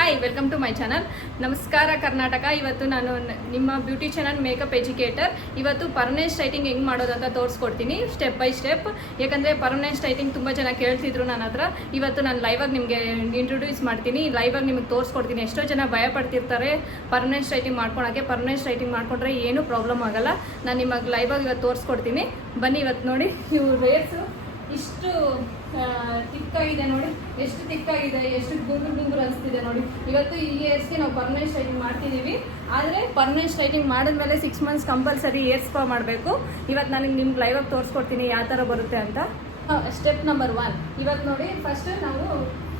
Hi, welcome to my channel. ನಮಸ್ಕಾರ ಕರ್ನಾಟಕ. ಇವತ್ತು ನಾನು ನಿಮ್ಮ ಬ್ಯೂಟಿ ಚಾನಲ್ ಮೇಕಪ್ ಎಜುಕೇಟರ್. ಇವತ್ತು ಪರ್ಮನೆಂಟ್ ಸ್ಟ್ರೈಟಿಂಗ್ ಹೆಂಗೆ ಮಾಡೋದು ಅಂತ ತೋರಿಸ್ಕೊಡ್ತೀನಿ ಸ್ಟೆಪ್ ಬೈ ಸ್ಟೆಪ್. ಯಾಕಂದರೆ ಪರ್ಮನೆಂಟ್ ಸ್ಟ್ರೈಟಿಂಗ್ ತುಂಬ ಜನ ಕೇಳ್ತಿದ್ರು ನನ್ನ ಹತ್ರ. ಇವತ್ತು ನಾನು ಲೈವಾಗಿ ನಿಮಗೆ ಇಂಟ್ರೊಡ್ಯೂಸ್ ಮಾಡ್ತೀನಿ, ಲೈವಾಗಿ ನಿಮಗೆ ತೋರಿಸ್ಕೊಡ್ತೀನಿ. ಎಷ್ಟೋ ಜನ ಭಯ ಪಡ್ತಿರ್ತಾರೆ ಪರ್ಮನೆಂಟ್ ಸ್ಟ್ರೈಟಿಂಗ್ ಮಾಡ್ಕೊಳಕ್ಕೆ. ಪರ್ಮನೆಂಟ್ ಸ್ಟ್ರೈಟಿಂಗ್ ಮಾಡ್ಕೊಂಡ್ರೆ ಏನೂ ಪ್ರಾಬ್ಲಮ್ ಆಗಲ್ಲ. ನಾನು ನಿಮಗೆ ಲೈವಾಗಿ ಇವತ್ತು ತೋರಿಸ್ಕೊಡ್ತೀನಿ. ಬನ್ನಿ ಇವತ್ತು ನೋಡಿ. ಇವು ರೇರ್ಸು ಇಷ್ಟು ತಿಕ್ಕಾಗಿದೆ ನೋಡಿ, ಎಷ್ಟು ತಿಕ್ಕಾಗಿದೆ, ಎಷ್ಟು ಗುಂಗುರು ಅನಿಸ್ತಿದೆ ನೋಡಿ. ಇವತ್ತು ಈ ಏರ್ಸ್ಗೆ ನಾವು ಪರ್ಮನೆಂಟ್ ಸ್ಟ್ರೈಟಿಂಗ್ ಮಾಡ್ತಿದ್ದೀವಿ. ಆದರೆ ಪರ್ಮನೆಂಟ್ ಸ್ಟ್ರೈಟಿಂಗ್ ಮಾಡಿದ್ಮೇಲೆ 6 ಮಂತ್ಸ್ ಕಂಪಲ್ಸರಿ ಏರ್ ಸ್ಪಾ ಮಾಡಬೇಕು. ಇವತ್ತು ನನಗೆ ನಿಮ್ಗೆ ಲೈವಾಗಿ ತೋರಿಸ್ಕೊಡ್ತೀನಿ ಯಾವ ಥರ ಬರುತ್ತೆ ಅಂತ. ಸ್ಟೆಪ್ ನಂಬರ್ 1 ಇವತ್ತು ನೋಡಿ. ಫಸ್ಟ್ ನಾವು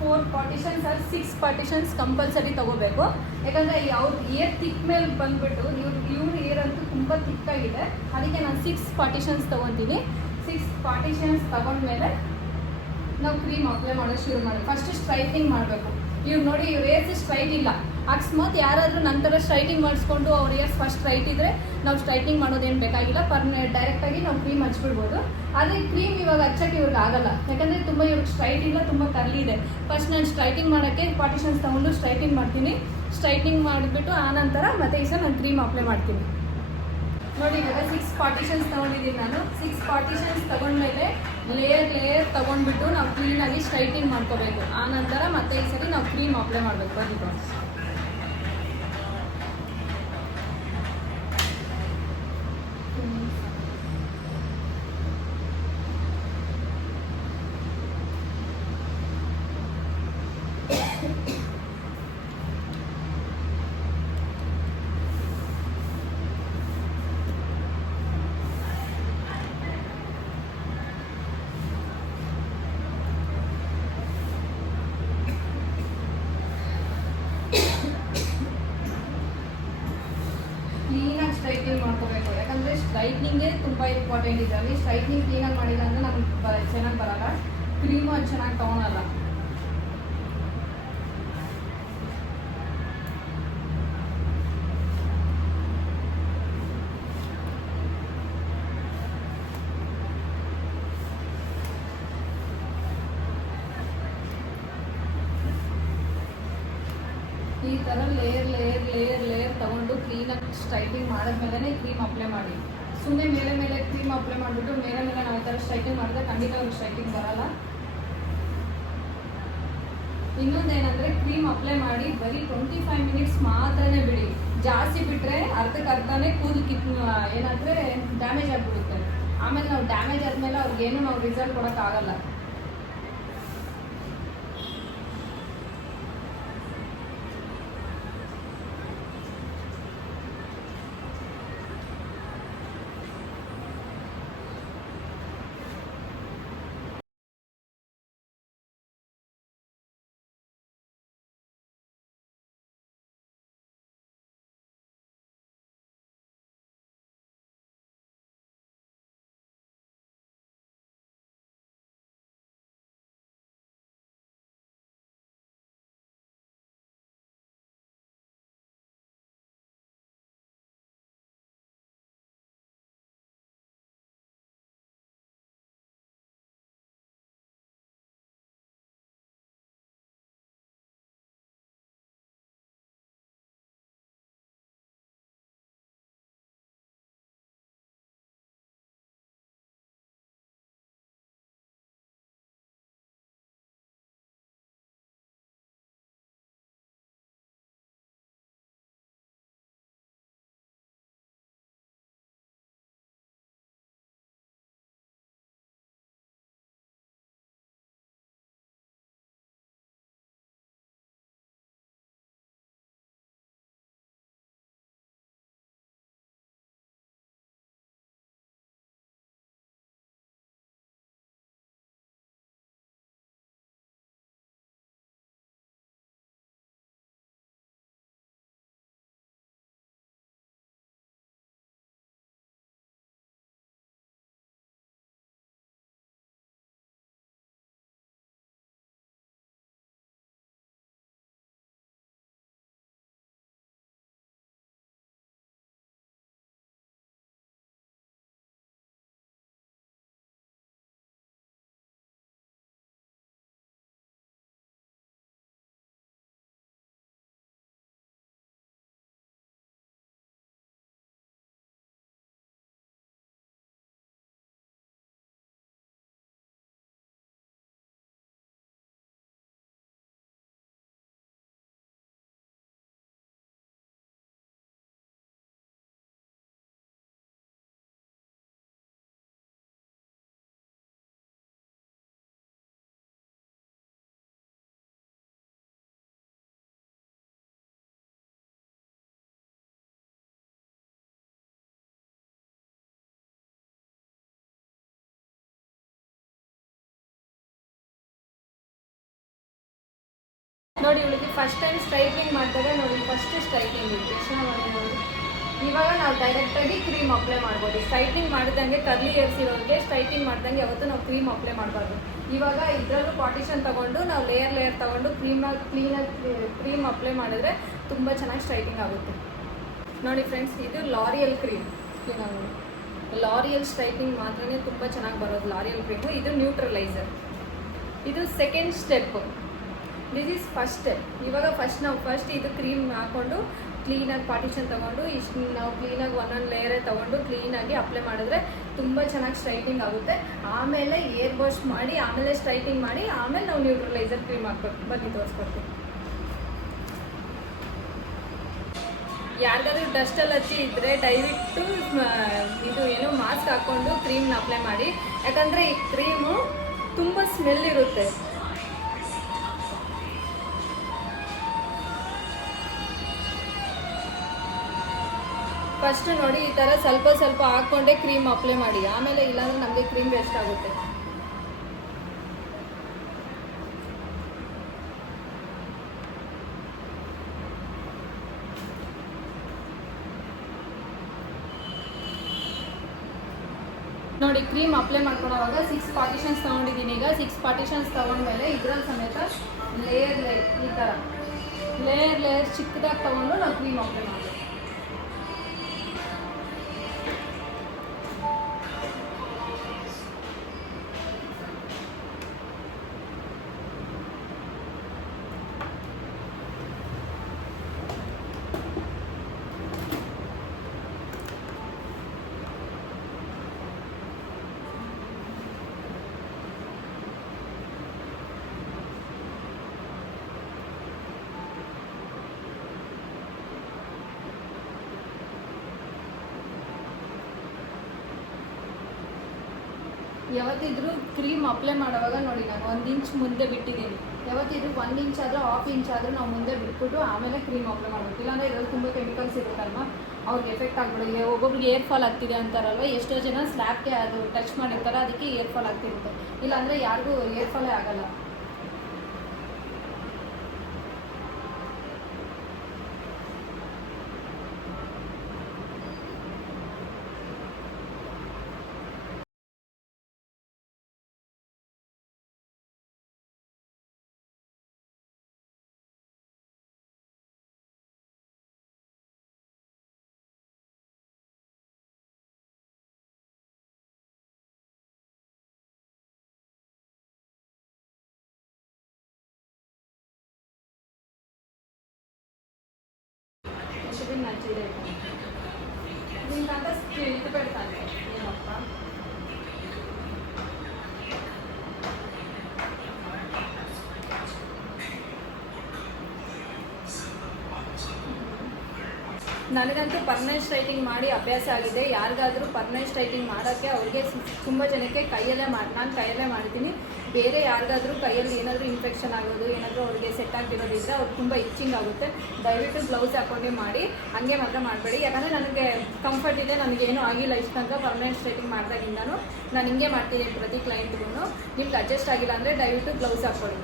4 ಪಾರ್ಟಿಷನ್ಸ್ ಆರ್ 6 ಪಾರ್ಟಿಷನ್ಸ್ ಕಂಪಲ್ಸರಿ ತೊಗೋಬೇಕು. ಯಾಕಂದರೆ ಅವ್ರ ಏರ್ ತಿಕ್ ಮೇಲೆ ಬಂದುಬಿಟ್ಟು ಇವ್ರ ಏರ್ ಅಂತೂ ತುಂಬ ತಿಕ್ಕಾಗಿದೆ. ಅದಕ್ಕೆ ನಾನು 6 ಪಾರ್ಟಿಷನ್ಸ್ ತೊಗೊತೀನಿ. 6 ಪಾರ್ಟಿಷನ್ಸ್ ತಗೊಂಡ್ಮೇಲೆ ನಾವು ಕ್ರೀಮ್ ಅಪ್ಲೈ ಮಾಡೋದು ಶುರು ಮಾಡಿ. ಫಸ್ಟ್ ಸ್ಟ್ರೈಟ್ನಿಂಗ್ ಮಾಡಬೇಕು. ಇವ್ರು ನೋಡಿ, ಇವ್ರ ಏರ್ಸ್ ಸ್ಟ್ರೈಟ್ ಇಲ್ಲ. ಅಕಸ್ಮಾತ್ ಯಾರಾದರೂ ನಂತರ ಸ್ಟ್ರೈಟಿಂಗ್ ಮಾಡಿಸ್ಕೊಂಡು ಅವ್ರ ಏರ್ಸ್ ಫಸ್ಟ್ ಸ್ಟ್ರೈಟ್ ಇದ್ದರೆ ನಾವು ಸ್ಟ್ರೈಟ್ನಿಂಗ್ ಮಾಡೋದೇನು ಬೇಕಾಗಿಲ್ಲ. ಡೈರೆಕ್ಟಾಗಿ ನಾವು ಕ್ರೀಮ್ ಹಚ್ಬಿಡ್ಬೋದು. ಆದರೆ ಕ್ರೀಮ್ ಇವಾಗ ಹಚ್ಚಕ್ಕೆ ಇವ್ರಿಗೆ ಆಗಲ್ಲ, ಯಾಕಂದರೆ ತುಂಬ ಇವ್ರಿಗೆ ಸ್ಟ್ರೈಟ್ ಇಲ್ಲ, ತುಂಬ ಕರ್ಲಿ ಇದೆ. ಫಸ್ಟ್ ನಾನು ಸ್ಟ್ರೈಟಿಂಗ್ ಮಾಡೋಕ್ಕೆ ಪಾರ್ಟಿಷನ್ಸ್ ತೊಗೊಂಡು ಸ್ಟ್ರೈಟಿಂಗ್ ಮಾಡ್ತೀನಿ. ಸ್ಟ್ರೈಟಿಂಗ್ ಮಾಡಿಬಿಟ್ಟು ಆನಂತರ ಮತ್ತೆ ಈ ಸಲ ನಾನು ಕ್ರೀಮ್ ಅಪ್ಲೈ ಮಾಡ್ತೀನಿ. ನೋಡಿ, ಇವಾಗ 6 ಪಾರ್ಟಿಷನ್ಸ್ ತೊಗೊಂಡಿದ್ದೀನಿ ನಾನು. 6 ಪಾರ್ಟಿಷನ್ಸ್ ತೊಗೊಂಡ್ಮೇಲೆ ಲೇಯರ್ ತೊಗೊಂಡ್ಬಿಟ್ಟು ನಾವು ಕ್ಲೀನಾಗಿ ಸ್ಟ್ರೈಟಿಂಗ್ ಮಾಡ್ಕೋಬೇಕು. ಆನಂತರ ಮತ್ತೆ ಈ ಸರಿ ನಾವು ಕ್ರೀಮ್ ಅಪ್ಲೈ ಮಾಡಬೇಕು. ಅದು ಕ್ಲೀನಾಗಿ ಸ್ಟ್ರೈಟ್ನಿಂಗ್ ಮಾಡ್ಕೋಬೇಕು. ಯಾಕಂದರೆ ಸ್ಟ್ರೈಟ್ನಿಂಗೇ ತುಂಬ ಇಂಪಾರ್ಟೆಂಟ್ ಇದೆ. ಅಲ್ಲಿ ಸ್ಟ್ರೈಟ್ನಿಂಗ್ ಕ್ಲೀನಾಗಿ ಮಾಡಿಲ್ಲ ಅಂದರೆ ನಮ್ಗೆ ಚೆನ್ನಾಗಿ ಬರಲ್ಲ, ಕ್ರೀಮು ಅದು ಚೆನ್ನಾಗಿ ತೊಗೊಳಲ್ಲ. ಈ ಥರ ಲೇಯರ್ ತೊಗೊಂಡು ಕ್ಲೀನಾಗಿ ಸ್ಟ್ರೈಟಿಂಗ್ ಮಾಡಿದ್ಮೇಲೆ ಕ್ರೀಮ್ ಅಪ್ಲೈ ಮಾಡಿ. ಸುಮ್ಮನೆ ಮೇಲೆ ಕ್ರೀಮ್ ಅಪ್ಲೈ ಮಾಡಿಬಿಟ್ಟು ಮೇಲೆ ನಾವು ಈ ಥರ ಸ್ಟ್ರೈಟಿಂಗ್ ಮಾಡಿದ್ರೆ ಖಂಡಿತ ಅವ್ರಿಗೆ ಸ್ಟ್ರೈಟಿಂಗ್ ಬರಲ್ಲ. ಇನ್ನೊಂದೇನೆಂದರೆ ಕ್ರೀಮ್ ಅಪ್ಲೈ ಮಾಡಿ ಬರೀ 25 ಮಿನಿಟ್ಸ್ ಮಾತ್ರನೇ ಬಿಡಿ. ಜಾಸ್ತಿ ಬಿಟ್ಟರೆ ಅರ್ಧಕ್ಕರ್ಧನೇ ಕೂದಲು ಏನಾದರೆ ಡ್ಯಾಮೇಜ್ ಆಗಿಬಿಡುತ್ತೆ. ಆಮೇಲೆ ನಾವು ಡ್ಯಾಮೇಜ್ ಆದಮೇಲೆ ಅವ್ರಿಗೇನು ನಾವು ರಿಸಲ್ಟ್ ಕೊಡೋಕ್ಕಾಗಲ್ಲ. ನೋಡಿ ಇವಳಿಗೆ ಫಸ್ಟ್ ಟೈಮ್ ಸ್ಟ್ರೈಟ್ನಿಂಗ್ ಮಾಡಿದಾಗ ನೋಡಿ ಫಸ್ಟ್ ಸ್ಟ್ರೈಟ್ನಿಂಗ್ ಇತ್ತು ಎಷ್ಟು ಮಾಡಿ ನೋಡಿ. ಇವಾಗ ನಾವು ಡೈರೆಕ್ಟಾಗಿ ಕ್ರೀಮ್ ಅಪ್ಲೈ ಮಾಡ್ಬೋದು. ಸ್ಟ್ರೈಟ್ನಿಂಗ್ ಮಾಡಿದಂಗೆ ಕರ್ಲಿ ಹೇರ್ಸ್ ಇರೋರಿಗೆ ಸ್ಟ್ರೈಟ್ನಿಂಗ್ ಮಾಡಿದಂಗೆ ಯಾವತ್ತೂ ನಾವು ಕ್ರೀಮ್ ಅಪ್ಲೈ ಮಾಡಬಾರ್ದು. ಇವಾಗ ಇದರಲ್ಲೂ ಪಾರ್ಟಿಷನ್ ತೊಗೊಂಡು ನಾವು ಲೇಯರ್ ತೊಗೊಂಡು ಕ್ಲೀನಾಗಿ ಕ್ರೀಮ್ ಅಪ್ಲೈ ಮಾಡಿದ್ರೆ ತುಂಬ ಚೆನ್ನಾಗಿ ಸ್ಟ್ರೈಟಿಂಗ್ ಆಗುತ್ತೆ. ನೋಡಿ ಫ್ರೆಂಡ್ಸ್, ಇದು ಲಾರಿಯಲ್ ಕ್ರೀಮ್. ಕ್ಲೀನಾಗಿ ನೋಡಿ, ಲಾರಿಯಲ್ ಸ್ಟ್ರೈಟ್ನಿಂಗ್ ಮಾತ್ರನೇ ತುಂಬ ಚೆನ್ನಾಗಿ ಬರೋದು ಲಾರಿಯಲ್ ಕ್ರೀಮು. ಇದು ನ್ಯೂಟ್ರಲೈಸರ್. ಇದು second step. This is first step. ಇವಾಗ ಫಸ್ಟ್ ಇದು ಕ್ರೀಮ್ ಹಾಕ್ಕೊಂಡು ಕ್ಲೀನಾಗಿ ಪಾರ್ಟಿಷನ್ ತೊಗೊಂಡು ಇಷ್ಟು ನಾವು ಕ್ಲೀನಾಗಿ ಒಂದೊಂದು ಲೇಯರೇ ತೊಗೊಂಡು ಕ್ಲೀನಾಗಿ ಅಪ್ಲೈ ಮಾಡಿದ್ರೆ ತುಂಬ ಚೆನ್ನಾಗಿ ಸ್ಟ್ರೈಟಿಂಗ್ ಆಗುತ್ತೆ. ಆಮೇಲೆ ಏರ್ ವಾಶ್ ಮಾಡಿ ಆಮೇಲೆ ಸ್ಟ್ರೈಟಿಂಗ್ ಮಾಡಿ ಆಮೇಲೆ ನಾವು ನ್ಯೂಟ್ರಲೈಸರ್ ಕ್ರೀಮ್ ಹಾಕ್ಬೇಕು. ಬನ್ನಿ ತೋರಿಸ್ಕೊಡ್ತೀವಿ. ಯಾರಿಗಾದ್ರೂ ಡಸ್ಟ್ ಅಲರ್ಜಿ ಇದ್ದರೆ ದಯವಿಟ್ಟು ಇದು ಏನು ಮಾಸ್ಕ್ ಹಾಕ್ಕೊಂಡು ಕ್ರೀಮ್ನ ಅಪ್ಲೈ ಮಾಡಿ. ಯಾಕಂದರೆ ಈ ಕ್ರೀಮು ತುಂಬ ಸ್ಮೆಲ್ ಇರುತ್ತೆ. ಫಸ್ಟ್ ನೋಡಿ ಈ ಥರ ಸ್ವಲ್ಪ ಸ್ವಲ್ಪ ಹಾಕ್ಕೊಂಡೆ ಕ್ರೀಮ್ ಅಪ್ಲೈ ಮಾಡಿ. ಆಮೇಲೆ ಇಲ್ಲಾಂದ್ರೆ ನಮಗೆ ಕ್ರೀಮ್ ವೇಸ್ಟ್ ಆಗುತ್ತೆ. ನೋಡಿ ಕ್ರೀಮ್ ಅಪ್ಲೈ ಮಾಡ್ಕೊಳ್ಳೋವಾಗ 6 ಪಾರ್ಟಿಷನ್ಸ್ ತೊಗೊಂಡಿದ್ದೀನಿ. ಈಗ 6 ಪಾರ್ಟಿಷನ್ಸ್ ತೊಗೊಂಡ್ಮೇಲೆ ಇದರಲ್ಲಿ ಸಮೇತ ಲೇಯರ್ ಈ ಥರ ಲೇಯರ್ ಚಿಕ್ಕದಾಗಿ ತೊಗೊಂಡು ನಾವು ಕ್ರೀಮ್ ಅಪ್ಲೈ ಮಾಡಬೇಕು. ಯಾವತ್ತಿದ್ರೂ ಕ್ರೀಮ್ ಅಪ್ಲೈ ಮಾಡುವಾಗ ನೋಡಿ ನಾನು 1 ಇಂಚ್ ಮುಂದೆ ಬಿಟ್ಟಿದ್ದೀನಿ. ಯಾವತ್ತಿದ್ರೂ 1 ಇಂಚ್ ಆದರೂ 1/2 ಇಂಚ್ ಆದರೂ ನಾವು ಮುಂದೆ ಬಿಟ್ಬಿಟ್ಟು ಆಮೇಲೆ ಕ್ರೀಮ್ ಅಪ್ಲೈ ಮಾಡಬೇಕು. ಇಲ್ಲಾಂದರೆ ಇದರಲ್ಲಿ ತುಂಬ ಕೆಮಿಕಲ್ಸ್ ಇರುತ್ತಲ್ವ, ಅವ್ರಿಗೆ ಎಫೆಕ್ಟ್ ಆಗ್ಬಿಡುತ್ತೆ. ಒಬ್ಬೊಬ್ರಿಗೆ ಏರ್ ಫಾಲ್ ಆಗ್ತಿದೆ ಅಂತಾರಲ್ವ, ಎಷ್ಟೋ ಜನ ಸ್ಲ್ಯಾಬ್ಗೆ ಅದು ಟಚ್ ಮಾಡಿರ್ತಾರೆ, ಅದಕ್ಕೆ ಏರ್ ಫಾಲ್ ಆಗ್ತಿರುತ್ತೆ. ಇಲ್ಲಾಂದರೆ ಯಾರಿಗೂ ಏರ್ ಫಾಲೇ ಆಗಲ್ಲ. నచ్చిదే దీనికంతా స్టిల్ పెడతాను ఏమప్ప ನನಗಂತೂ ಪರ್ಮನೆಂಟ್ ಸ್ಟ್ರೈಟಿಂಗ್ ಮಾಡಿ ಅಭ್ಯಾಸ ಆಗಿದೆ. ಯಾರಿಗಾದರೂ ಪರ್ಮನೆಂಟ್ ಸ್ಟ್ರೈಟಿಂಗ್ ಮಾಡೋಕ್ಕೆ ಅವ್ರಿಗೆ ತುಂಬ ಜನಕ್ಕೆ ನಾನು ಕೈಯಲ್ಲೇ ಮಾಡ್ತೀನಿ. ಬೇರೆ ಯಾರಿಗಾದರೂ ಕೈಯಲ್ಲಿ ಏನಾದರೂ ಇನ್ಫೆಕ್ಷನ್ ಆಗೋದು, ಏನಾದರೂ ಅವ್ರಿಗೆ ಸೆಟ್ ಆಗಿರೋದಿದ್ದರೆ ಅವ್ರಿಗೆ ತುಂಬ ಇಚ್ಚಿಂಗ್ ಆಗುತ್ತೆ. ದಯವಿಟ್ಟು ಗ್ಲೌಸ್ ಹಾಕ್ಕೊಂಡೇ ಮಾಡಿ, ಹಂಗೆ ಮಾತ್ರ ಮಾಡಬೇಡಿ. ಯಾಕಂದರೆ ನನಗೆ ಕಂಫರ್ಟ್ ಇದೆ, ನನಗೇನು ಆಗಿಲ್ಲ ಇಷ್ಟ ಅಂತ ಪರ್ಮನೆಂಟ್ ಸ್ಟ್ರೈಟಿಂಗ್ ಮಾಡಿದಾಗಿಂದನೂ ನಾನು ಹಿಂಗೆ ಮಾಡ್ತೀನಿ ಪ್ರತಿ ಕ್ಲೈಂಟ್ಗೂ. ನಿಮ್ಗೆ ಅಡ್ಜಸ್ಟ್ ಆಗಿಲ್ಲ ಅಂದರೆ ದಯವಿಟ್ಟು ಗ್ಲೌಸ್ ಹಾಕ್ಕೊಳ್ಳಿ.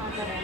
ಮಾಡ್ತಾರೆ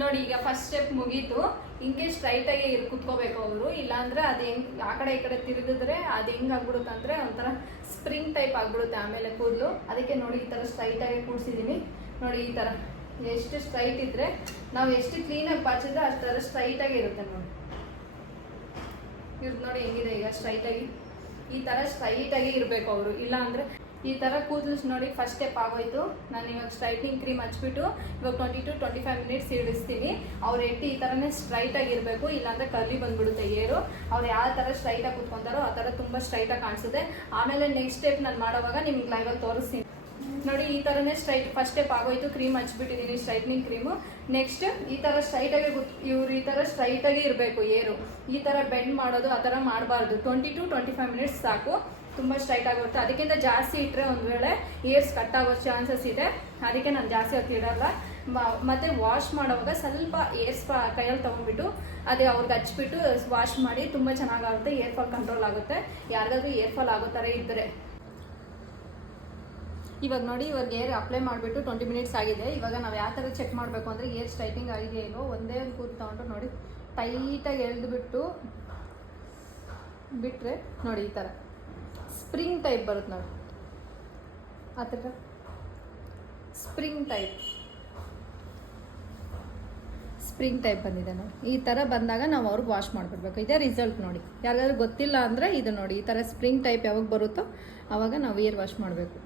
ನೋಡಿ. ಈಗ ಫಸ್ಟ್ ಸ್ಟೆಪ್ ಮುಗೀತು. ಹಿಂಗೆ ಸ್ಟ್ರೈಟಾಗಿ ಕುತ್ಕೋಬೇಕು ಅವರು, ಇಲ್ಲಾಂದರೆ ಅದು ಹೆಂಗೆ ಆ ಕಡೆ ಈ ಕಡೆ ತಿರುಗಿದ್ರೆ ಅದು ಹೆಂಗೆ ಆಗ್ಬಿಡುತ್ತೆ ಅಂದರೆ ಒಂಥರ ಸ್ಪ್ರಿಂಗ್ ಟೈಪ್ ಆಗಿಬಿಡುತ್ತೆ ಆಮೇಲೆ ಕೂದಲು. ಅದಕ್ಕೆ ನೋಡಿ ಈ ಥರ ಸ್ಟ್ರೈಟಾಗಿ ಕೂಡಿಸಿದ್ದೀನಿ. ನೋಡಿ ಈ ಥರ ಎಷ್ಟು ಸ್ಟ್ರೈಟ್ ಇದ್ದರೆ ನಾವು ಎಷ್ಟು ಕ್ಲೀನಾಗಿ ಪಾಚಿದ್ರೆ ಅಷ್ಟು ಥರ ಸ್ಟ್ರೈಟಾಗಿ ಇರುತ್ತೆ ನೋಡಿ. ಇವ್ರದ್ದು ನೋಡಿ ಹೆಂಗಿದೆ ಈಗ ಸ್ಟ್ರೈಟಾಗಿ. ಈ ಥರ ಸ್ಟ್ರೈಟಾಗಿ ಇರಬೇಕು ಅವರು. ಇಲ್ಲ ಅಂದರೆ ಈ ಥರ ಕೂದಲು ನೋಡಿ ಫಸ್ಟ್ ಸ್ಟೆಪ್ ಆಗೋಯ್ತು. ನಾನು ಇವಾಗ ಸ್ಟ್ರೈಟ್ನಿಂಗ್ ಕ್ರೀಮ್ ಹಚ್ಬಿಟ್ಟು ಇವಾಗ 20 to 25 ಮಿನಿಟ್ಸ್ ಇಳಿಸ್ತೀನಿ. ಅವ್ರು ಈ ಥರನೇ ಸ್ಟ್ರೈಟಾಗಿ ಇರಬೇಕು, ಇಲ್ಲಾಂದರೆ ಕರ್ಲಿ ಬಂದ್ಬಿಡುತ್ತೆ ಏರು. ಅವ್ರು ಯಾವ ಥರ ಸ್ಟ್ರೈಟಾಗಿ ಕೂತ್ಕೊತಾರೋ ಆ ಥರ ತುಂಬ ಸ್ಟ್ರೈಟಾಗಿ ಕಾಣಿಸುತ್ತೆ. ಆಮೇಲೆ ನೆಕ್ಸ್ಟ್ ಸ್ಟೆಪ್ ನಾನು ಮಾಡೋವಾಗ ನಿಮ್ಗೆ ಲೈವಲ್ಲಿ ತೋರಿಸ್ತೀನಿ ನೋಡಿ. ಈ ಥರನೇ ಸ್ಟ್ರೈಟ್ ಫಸ್ಟ್ ಸ್ಟೆಪ್ ಆಗೋಯ್ತು, ಕ್ರೀಮ್ ಹಚ್ಬಿಟ್ಟಿದ್ದೀನಿ ಸ್ಟ್ರೈಟ್ನಿಂಗ್ ಕ್ರೀಮು. ನೆಕ್ಸ್ಟ್ ಈ ಥರ ಸ್ಟ್ರೈಟಾಗಿ ಇವ್ರು ಈ ಥರ ಸ್ಟ್ರೈಟಾಗಿ ಇರಬೇಕು ಏರು. ಈ ಥರ ಬೆಂಡ್ ಮಾಡೋದು ಆ ಥರ ಮಾಡಬಾರ್ದು. 20 to 25 ಮಿನಿಟ್ಸ್ ಸಾಕು, ತುಂಬ ಸ್ಟ್ರೈಟ್ ಆಗಿರುತ್ತೆ. ಅದಕ್ಕಿಂತ ಜಾಸ್ತಿ ಇಟ್ಟರೆ ಒಂದು ವೇಳೆ ಏರ್ಸ್ ಕಟ್ ಆಗೋ ಚಾನ್ಸಸ್ ಇದೆ, ಅದಕ್ಕೆ ನಾನು ಜಾಸ್ತಿ ಹೊತ್ತು ಇಡಲ್ಲ. ಮತ್ತು ವಾಶ್ ಮಾಡೋವಾಗ ಸ್ವಲ್ಪ ಏರ್ಸ್ ಕೈಯಲ್ಲಿ ತೊಗೊಂಡ್ಬಿಟ್ಟು ಅದೇ ಅವ್ರಿಗೆ ಹಚ್ಬಿಟ್ಟು ವಾಶ್ ಮಾಡಿ, ತುಂಬ ಚೆನ್ನಾಗಾಗುತ್ತೆ. ಏರ್ ಫಾಲ್ ಕಂಟ್ರೋಲ್ ಆಗುತ್ತೆ. ಯಾರಿಗಾದ್ರೂ ಏರ್ ಫಾಲ್ ಆಗೋ ಥರ ಇದ್ದರೆ ಇವಾಗ ನೋಡಿ, ಇವಾಗ ಏರ್ ಅಪ್ಲೈ ಮಾಡಿಬಿಟ್ಟು 20 ಮಿನಿಟ್ಸ್ ಆಗಿದೆ. ಇವಾಗ ನಾವು ಯಾವ ಥರ ಚೆಕ್ ಮಾಡಬೇಕು ಅಂದರೆ ಏರ್ ಸ್ಟ್ರೈಟಿಂಗ್ ಆಗಿದೆ ಇಲ್ವೋ, ಒಂದೇ ಒಂದು ಕೂತು ತೊಗೊಂಡು ನೋಡಿ ಟೈಟಾಗಿ ಎಳೆದುಬಿಟ್ಟು ಬಿಟ್ಟರೆ ನೋಡಿ ಈ ಥರ ಸ್ಪ್ರಿಂಗ್ ಟೈಪ್ ಬರುತ್ತೆ ನೋಡಿ, ಆ ಥರ ಸ್ಪ್ರಿಂಗ್ ಟೈಪ್ ಬಂದಿದೆ ನೋಡಿ. ಈ ಥರ ಬಂದಾಗ ನಾವು ಅವ್ರಿಗೆ ವಾಶ್ ಮಾಡಿಬಿಡ್ಬೇಕು. ಇದೇ ರಿಸಲ್ಟ್ ನೋಡಿ. ಯಾರಿಗಾದ್ರೂ ಗೊತ್ತಿಲ್ಲ ಅಂದರೆ ಇದು ನೋಡಿ, ಈ ಥರ ಸ್ಪ್ರಿಂಗ್ ಟೈಪ್ ಯಾವಾಗ ಬರುತ್ತೋ ಆವಾಗ ನಾವು ಏರ್ ವಾಶ್ ಮಾಡಬೇಕು.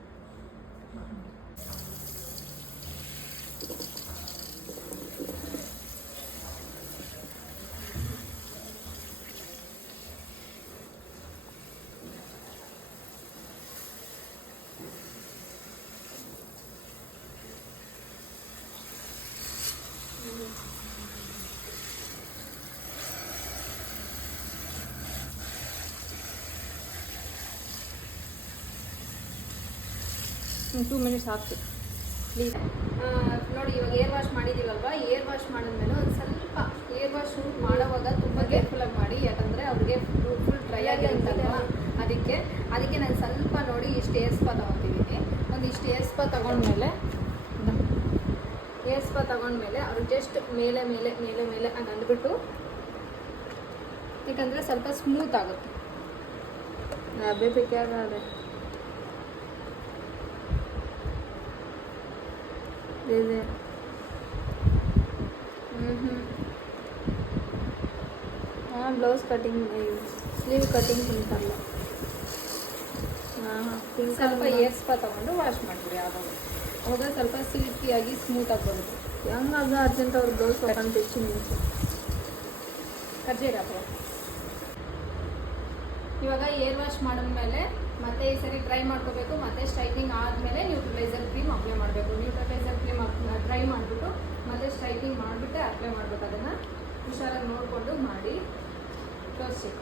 ಟೂ ಮಿನಿಟ್ಸ್ ಆಗ್ತದೆ ಪ್ಲೀಸ್. ನೋಡಿ ಇವಾಗ ಏರ್ ವಾಶ್ ಮಾಡಿದ್ದೀವಲ್ವ, ಏರ್ ವಾಶ್ ಮಾಡಿದ್ಮೇಲೆ ಒಂದು ಸ್ವಲ್ಪ ಏರ್ ವಾಶ್ ಮಾಡೋವಾಗ ತುಂಬ ಕೇರ್ಫುಲ್ಲಾಗಿ ಮಾಡಿ, ಯಾಕಂದರೆ ಅವ್ರಿಗೆ ಫುಲ್ ಡ್ರೈ ಆಗಿರುತ್ತಲ್ವ. ಅದಕ್ಕೆ ನಾನು ಸ್ವಲ್ಪ ನೋಡಿ ಇಷ್ಟು ಏರ್ ಸ್ಪಾ ತೊಗೊತಿದ್ದೀನಿ. ಒಂದು ಇಷ್ಟು ಏರ್ ಸ್ಪಾ ತೊಗೊಂಡ್ಮೇಲೆ ಅವ್ರಿಗೆ ಜಸ್ಟ್ ಮೇಲೆ ಹಂಗೆ ಅಂದ್ಬಿಟ್ಟು, ಯಾಕಂದರೆ ಸ್ವಲ್ಪ ಸ್ಮೂತ್ ಆಗುತ್ತೆ. ಬೇಕಾದ್ರೆ ಇದೆ ಬ್ಲೌಸ್ ಕಟಿಂಗ್, ಸ್ಲೀವ್ ಕಟಿಂಗ್ ತಿಂತಾರಲ್ಲ, ಸ್ವಲ್ಪ ಏರ್ ಸ್ಪಾ ತೊಗೊಂಡು ವಾಶ್ ಮಾಡಿಬಿಡಿ. ಅವಾಗ ಸ್ವಲ್ಪ ಸಿಲ್ಕಿಯಾಗಿ ಸ್ಮೂತಾಗಿ ಬರುತ್ತೆ. ಹೆಂಗಾಗ ಅರ್ಜೆಂಟ್ ಅವ್ರು ಬ್ಲೌಸ್ ತೊಗೊಂಡು ಹೆಚ್ಚಿನ ಮುಂಚೆ ಕರ್ಜೇರಪ್ಪ. ಇವಾಗ ಏರ್ ವಾಶ್ ಮಾಡಿದ್ಮೇಲೆ ಮತ್ತೆ ಈ ಸರಿ ಡ್ರೈ ಮಾಡ್ಕೋಬೇಕು. ಮತ್ತೆ ಸ್ಟ್ರೈಟ್ನಿಂಗ್ ಆದಮೇಲೆ ನ್ಯೂಟ್ರಲೈಸರ್ ಕ್ರೀಮ್ ಅಪ್ಲೈ ಮಾಡಬೇಕು. ನ್ಯೂಟ್ರಲೈಸರ್ ಕ್ರೀಮ್ ಡ್ರೈ ಮಾಡಿಬಿಟ್ಟು ಮತ್ತೆ ಸ್ಟ್ರೈಟ್ನಿಂಗ್ ಮಾಡಿಬಿಟ್ಟೆ ಅಪ್ಲೈ ಮಾಡಬೇಕು. ಅದನ್ನು ಹುಷಾರಾಗಿ ನೋಡಿಕೊಂಡು ಮಾಡಿ ತೋರಿಸಿ.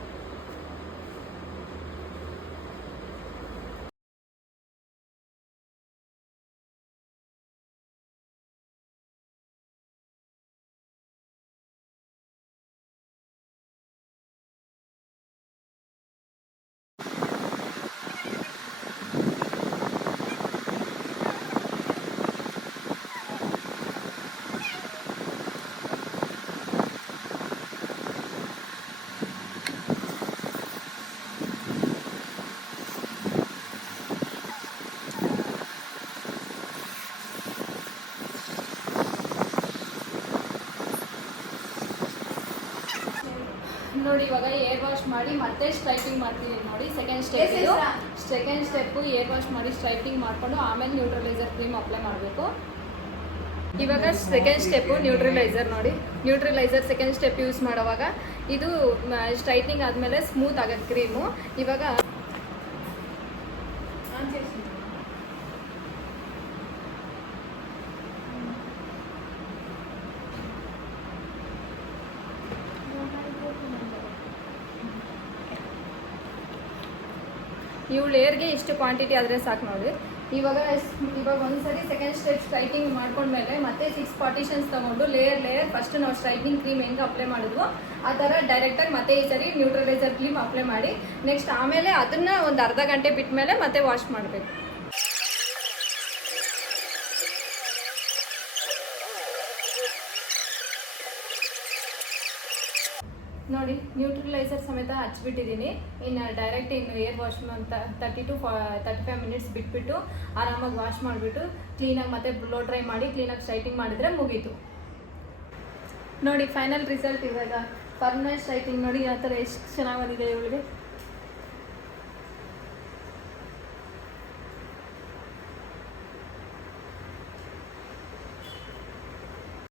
ನೋಡಿ ಇವಾಗ ಏರ್ ವಾಶ್ ಮಾಡಿ ಮತ್ತೆ ಸ್ಟ್ರೈಟಿಂಗ್ ಮಾಡ್ತೀನಿ ನೋಡಿ. ಸೆಕೆಂಡ್ ಸ್ಟೆಪ್ಪು ಏರ್ ವಾಶ್ ಮಾಡಿ ಸ್ಟ್ರೈಟಿಂಗ್ ಮಾಡಿಕೊಂಡು ಆಮೇಲೆ ನ್ಯೂಟ್ರಲೈಸರ್ ಕ್ರೀಮ್ ಅಪ್ಲೈ ಮಾಡಬೇಕು. ಇವಾಗ ಸೆಕೆಂಡ್ ಸ್ಟೆಪ್ಪು ನ್ಯೂಟ್ರಲೈಸರ್ ನೋಡಿ. ನ್ಯೂಟ್ರಲೈಸರ್ ಸೆಕೆಂಡ್ ಸ್ಟೆಪ್ ಯೂಸ್ ಮಾಡೋವಾಗ ಇದು ಸ್ಟ್ರೈಟ್ನಿಂಗ್ ಆದಮೇಲೆ ಸ್ಮೂತ್ ಆಗೋದು ಕ್ರೀಮು. ಇವಾಗ ಇವಳು ಏರ್ಗೆ ಇಷ್ಟು ಕ್ವಾಂಟಿಟಿ ಆದರೆ ಸಾಕು ನೋಡಿ. ಇವಾಗ ಒಂದ್ಸರಿ ಸೆಕೆಂಡ್ ಸ್ಟೆಪ್ ಸ್ಟ್ರೈಟಿಂಗ್ ಮಾಡ್ಕೊಂಡ್ಮೇಲೆ ಮತ್ತೆ 6 ಪಾರ್ಟಿಷನ್ಸ್ ತೊಗೊಂಡು ಲೇಯರ್ ಫಸ್ಟ್ ನಾವು ಸ್ಟ್ರೈಟ್ನಿಂಗ್ ಕ್ರೀಮ್ ಹೆಂಗೆ ಅಪ್ಲೈ ಮಾಡಿದ್ವೋ ಆ ಥರ ಡೈರೆಕ್ಟಾಗಿ ಮತ್ತೆ ಈ ಸರಿ ನ್ಯೂಟ್ರಲೈಸರ್ ಕ್ರೀಮ್ ಅಪ್ಲೈ ಮಾಡಿ ನೆಕ್ಸ್ಟ್ ಆಮೇಲೆ ಅದನ್ನು ಒಂದು ಅರ್ಧ ಗಂಟೆ ಬಿಟ್ಟ ಮೇಲೆ ಮತ್ತೆ ವಾಶ್ ಮಾಡಬೇಕು. ನೋಡಿ ನ್ಯೂಟ್ರಲೈಸರ್ ಸಮೇತ ಹಚ್ಬಿಟ್ಟಿದ್ದೀನಿ. ಇನ್ನು ಡೈರೆಕ್ಟ್ ಏರ್ ವಾಶ್ ಅಂತ 30 to 35 ಮಿನಿಟ್ಸ್ ಬಿಟ್ಬಿಟ್ಟು ಆರಾಮಾಗಿ ವಾಶ್ ಮಾಡಿಬಿಟ್ಟು ಕ್ಲೀನಾಗಿ ಮತ್ತೆ ಬ್ಲೋ ಡ್ರೈ ಮಾಡಿ ಕ್ಲೀನಾಗಿ ಸ್ಟ್ರೈಟಿಂಗ್ ಮಾಡಿದರೆ ಮುಗೀತು. ನೋಡಿ ಫೈನಲ್ ರಿಸಲ್ಟ್ ಇವಾಗ ಪರ್ಮನೆಂಟ್ ಸ್ಟ್ರೈಟಿಂಗ್ ನೋಡಿ ಯಾವ ಥರ ಎಷ್ಟು ಚೆನ್ನಾಗಿ ಬಂದಿದೆ ಇವಳಿಗೆ.